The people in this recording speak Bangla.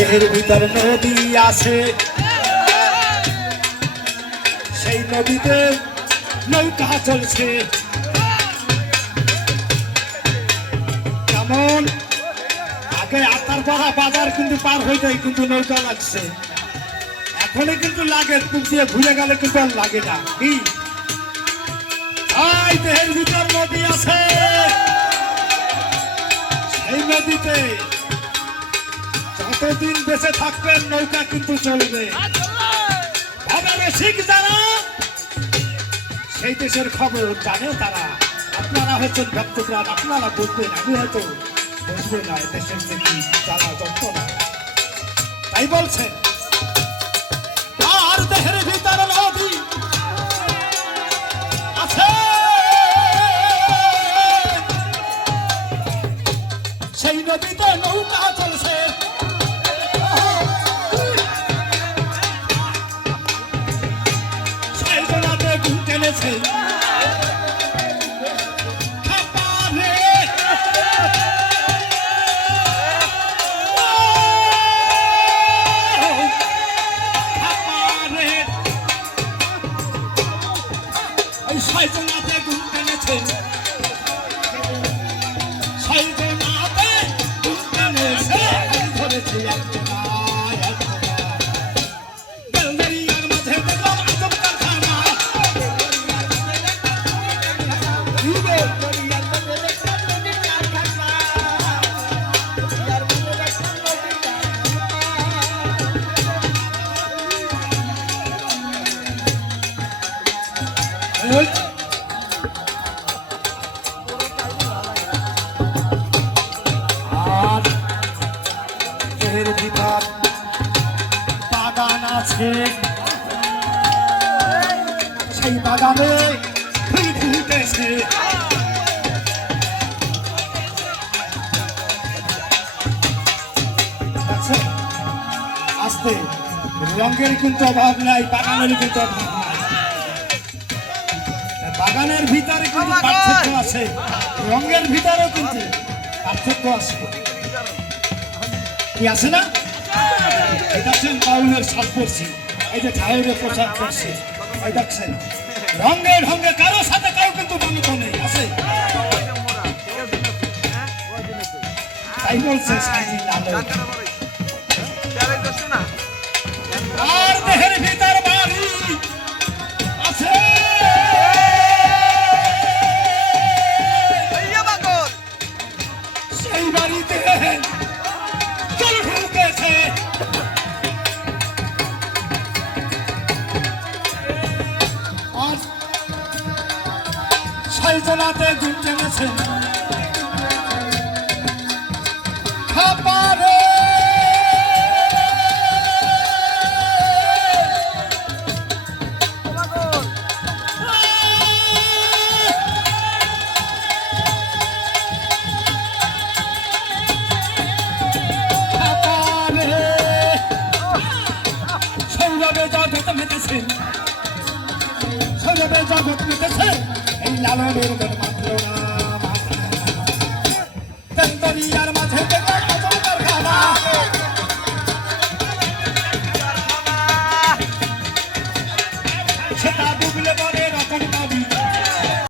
দেহের ভিতর নদী আছে, সেই নদীতে নৌকা চলছে। যেমন আগে আতার পাড়া বাজার কিন্তু পার হয়ে যায়, কিন্তু নৌকা লাগছে। এখনই কিন্তু লাগে, টুক দিয়ে ঘুরে গেলে কিন্তু আর লাগে না। কি দেহের ভিতর নদী আছে, সেই নদীতে যতদিন বেঁচে থাকবেন নৌকা কিন্তু চলবে। রসিক যারা সেই দেশের খবর জানে তারা, আপনারা হচ্ছেন ব্যক্তপ্রাণ, আপনারা বুঝবেন, আমি হয়তো বুঝবে না দেশের যে কি জ্বালা যন্ত্রণা। তাই বলছেন আর দেহের ভিতর নদী আছে, সেই নদীতে নৌকা চলছে। সেই জনাতে ঘুম টেনেছে আর এর ভিতর বাগান আছে, সেই বাগানে ফুল ফুটেছে। আস্তে রঙের কিন্তু অভাব নাই, বাগানের কিন্তু অভাব নাই। বাগানের ভিতরে কিন্তু পার্থক্য আছে, রঙের ভিতরেও কিন্তু পার্থক্য আছে। কি আছে না? এটা হচ্ছেন বাউলের সাজ করছি, এই যে ঠাকুরের পোশাক করছে, এই দেখছেন রঙে ঢঙ্গে কারোর সাথে কারো কিন্তু বামিত নেই, আছে। তাই বলছে আর দেহের ভিতর বাড়ি আছে, সেই বাড়িতে জল ঢুকেছে। আর সেই জলাতে ঘুম জেনেছে খাপারে। সৌরভে জগৎ মেতেছে এই লালনের